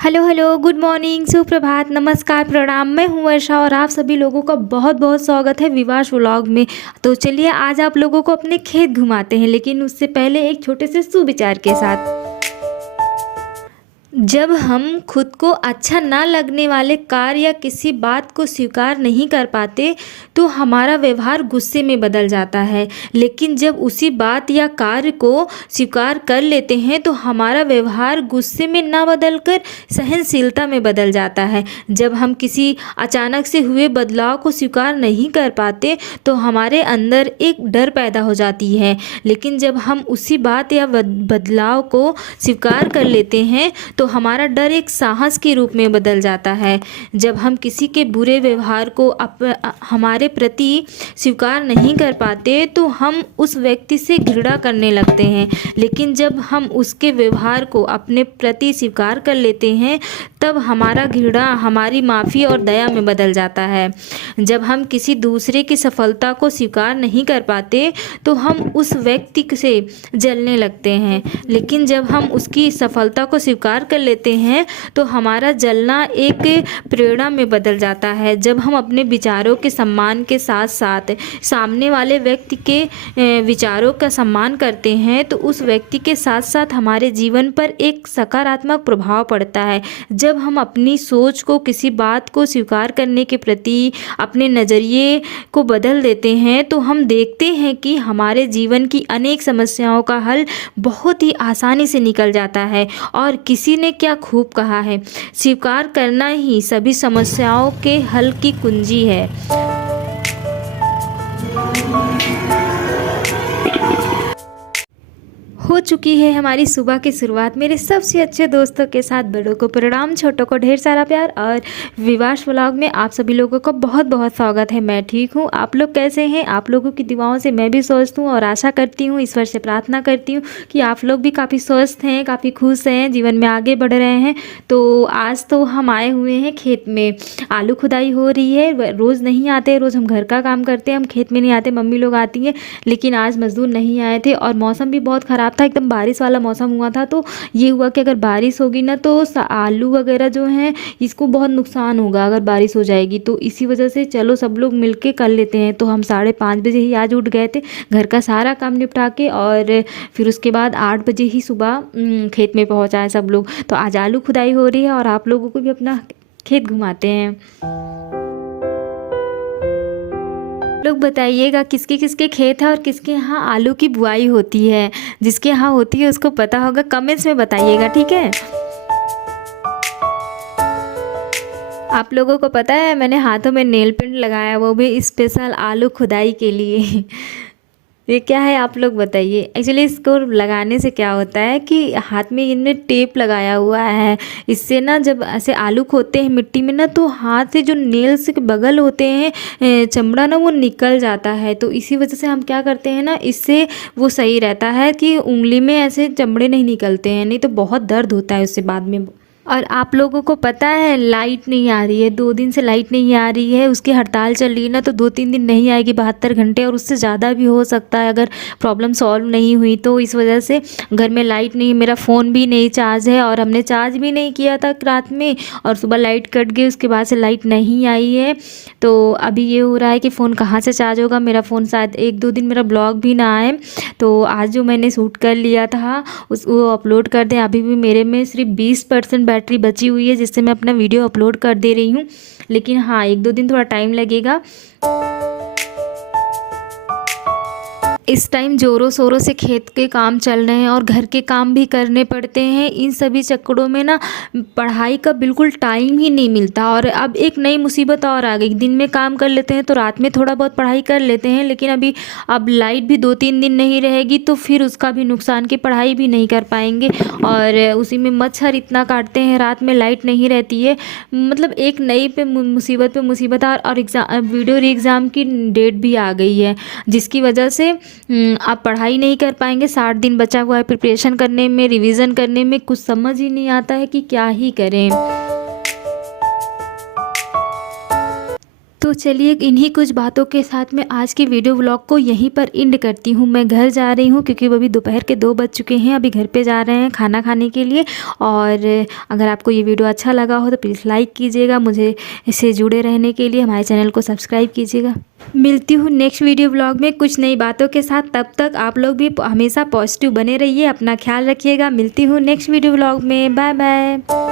Hello hello, good morning, सुप्रभात, नमस्कार, प्रणाम। मैं हूँ वर्षा और आप सभी लोगों का बहुत बहुत स्वागत है विवाश व्लॉग में। तो चलिए आज आप लोगों को अपने खेत घुमाते हैं, लेकिन उससे पहले एक छोटे से सुविचार के साथ। जब हम खुद को अच्छा ना लगने वाले कार्य या किसी बात को स्वीकार नहीं कर पाते तो हमारा व्यवहार गुस्से में बदल जाता है, लेकिन जब उसी बात या कार्य को स्वीकार कर लेते हैं तो हमारा व्यवहार गुस्से में ना बदलकर सहनशीलता में बदल जाता है। जब हम किसी अचानक से हुए बदलाव को स्वीकार नहीं कर पाते तो हमारे अंदर एक डर पैदा हो जाती है, लेकिन जब हम उसी बात या बदलाव को स्वीकार कर लेते हैं तो हमारा डर एक साहस के रूप में बदल जाता है। जब हम किसी के बुरे व्यवहार को हमारे प्रति स्वीकार नहीं कर पाते तो हम उस व्यक्ति से घृणा करने लगते हैं, लेकिन जब हम उसके व्यवहार को अपने प्रति स्वीकार कर लेते हैं तब हमारा घृणा हमारी माफ़ी और दया में बदल जाता है। जब हम किसी दूसरे की सफलता को स्वीकार नहीं कर पाते तो हम उस व्यक्ति से जलने लगते हैं, लेकिन जब हम उसकी सफलता को स्वीकार कर लेते हैं तो हमारा जलना एक प्रेरणा में बदल जाता है। जब हम अपने विचारों के सम्मान के साथ साथ सामने वाले व्यक्ति के विचारों का सम्मान करते हैं तो उस व्यक्ति के साथ साथ हमारे जीवन पर एक सकारात्मक प्रभाव पड़ता है। जब हम अपनी सोच को किसी बात को स्वीकार करने के प्रति अपने नज़रिए को बदल देते हैं तो हम देखते हैं कि हमारे जीवन की अनेक समस्याओं का हल बहुत ही आसानी से निकल जाता है। और किसी ने क्या खूब कहा है, स्वीकार करना ही सभी समस्याओं के हल की कुंजी है। हो चुकी है हमारी सुबह की शुरुआत मेरे सबसे अच्छे दोस्तों के साथ। बड़ों को प्रणाम, छोटों को ढेर सारा प्यार और विवाश व्लॉग में आप सभी लोगों का बहुत बहुत स्वागत है। मैं ठीक हूँ, आप लोग कैसे हैं? आप लोगों की दुआओं से मैं भी स्वस्थ हूँ और आशा करती हूँ, ईश्वर से प्रार्थना करती हूँ कि आप लोग भी काफ़ी स्वस्थ हैं, काफ़ी खुश हैं, जीवन में आगे बढ़ रहे हैं। तो आज तो हम आए हुए हैं खेत में, आलू खुदाई हो रही है। रोज़ नहीं आते, रोज़ हम घर का काम करते हैं, हम खेत में नहीं आते, मम्मी लोग आती हैं, लेकिन आज मज़दूर नहीं आए थे और मौसम भी बहुत ख़राब था, एकदम बारिश वाला मौसम हुआ था। तो ये हुआ कि अगर बारिश होगी ना तो आलू वगैरह जो हैं इसको बहुत नुकसान होगा अगर बारिश हो जाएगी। तो इसी वजह से चलो सब लोग मिलके कर लेते हैं। तो हम 5:30 बजे ही आज उठ गए थे घर का सारा काम निपटा के, और फिर उसके बाद 8 बजे ही सुबह खेत में पहुँचा है सब लोग। तो आज आलू खुदाई हो रही है और आप लोगों को भी अपना खेत घुमाते हैं। लोग बताइएगा किसके किसके खेत है और किसके यहाँ आलू की बुआई होती है। जिसके यहाँ होती है उसको पता होगा, कमेंट्स में बताइएगा, ठीक है। आप लोगों को पता है मैंने हाथों में नेल पेंट लगाया, वो भी स्पेशल आलू खुदाई के लिए। ये क्या है आप लोग बताइए। एक्चुअली इसको लगाने से क्या होता है कि हाथ में इनमें टेप लगाया हुआ है, इससे ना जब ऐसे आलू खोदते हैं मिट्टी में ना तो हाथ से जो नेल्स के बगल होते हैं चमड़ा ना वो निकल जाता है। तो इसी वजह से हम क्या करते हैं ना, इससे वो सही रहता है कि उंगली में ऐसे चमड़े नहीं निकलते हैं, नहीं तो बहुत दर्द होता है उससे बाद में। और आप लोगों को पता है लाइट नहीं आ रही है, 2 दिन से लाइट नहीं आ रही है, उसकी हड़ताल चल रही है ना, तो 2-3 दिन नहीं आएगी, 72 घंटे और उससे ज़्यादा भी हो सकता है अगर प्रॉब्लम सॉल्व नहीं हुई। तो इस वजह से घर में लाइट नहीं, मेरा फ़ोन भी नहीं चार्ज है और हमने चार्ज भी नहीं किया था रात में, और सुबह लाइट कट गई, उसके बाद से लाइट नहीं आई है। तो अभी ये हो रहा है कि फ़ोन कहाँ से चार्ज होगा, मेरा फ़ोन शायद 1-2 दिन मेरा ब्लॉग भी ना आए। तो आज जो मैंने शूट कर लिया था वो अपलोड कर दें। अभी भी मेरे में सिर्फ 20% बैटरी बची हुई है जिससे मैं अपना वीडियो अपलोड कर दे रही हूँ, लेकिन हाँ 1-2 दिन थोड़ा टाइम लगेगा। इस टाइम ज़ोरों शोरों से खेत के काम चल रहे हैं और घर के काम भी करने पड़ते हैं। इन सभी चक्करों में ना पढ़ाई का बिल्कुल टाइम ही नहीं मिलता। और अब एक नई मुसीबत और आ गई, दिन में काम कर लेते हैं तो रात में थोड़ा बहुत पढ़ाई कर लेते हैं, लेकिन अब लाइट भी 2-3 दिन नहीं रहेगी तो फिर उसका भी नुकसान, की पढ़ाई भी नहीं कर पाएंगे। और उसी में मच्छर इतना काटते हैं, रात में लाइट नहीं रहती है, मतलब एक नई पे मुसीबत। और एग्ज़ाम, वीडियो री एग्ज़ाम की डेट भी आ गई है, जिसकी वजह से आप पढ़ाई नहीं कर पाएंगे। 60 दिन बचा हुआ है प्रिपरेशन करने में, रिवीजन करने में, कुछ समझ ही नहीं आता है कि क्या ही करें। तो तो चलिए इन्हीं कुछ बातों के साथ में आज की वीडियो व्लॉग को यहीं पर एंड करती हूँ। मैं घर जा रही हूँ क्योंकि अभी दोपहर के 2 बज चुके हैं। अभी घर पे जा रहे हैं खाना खाने के लिए। और अगर आपको ये वीडियो अच्छा लगा हो तो प्लीज़ लाइक कीजिएगा। मुझे इससे जुड़े रहने के लिए हमारे चैनल को सब्सक्राइब कीजिएगा। मिलती हूँ नेक्स्ट वीडियो व्लॉग में कुछ नई बातों के साथ। तब तक आप लोग भी हमेशा पॉजिटिव बने रहिए, अपना ख्याल रखिएगा। मिलती हूँ नेक्स्ट वीडियो व्लॉग में। Bye bye.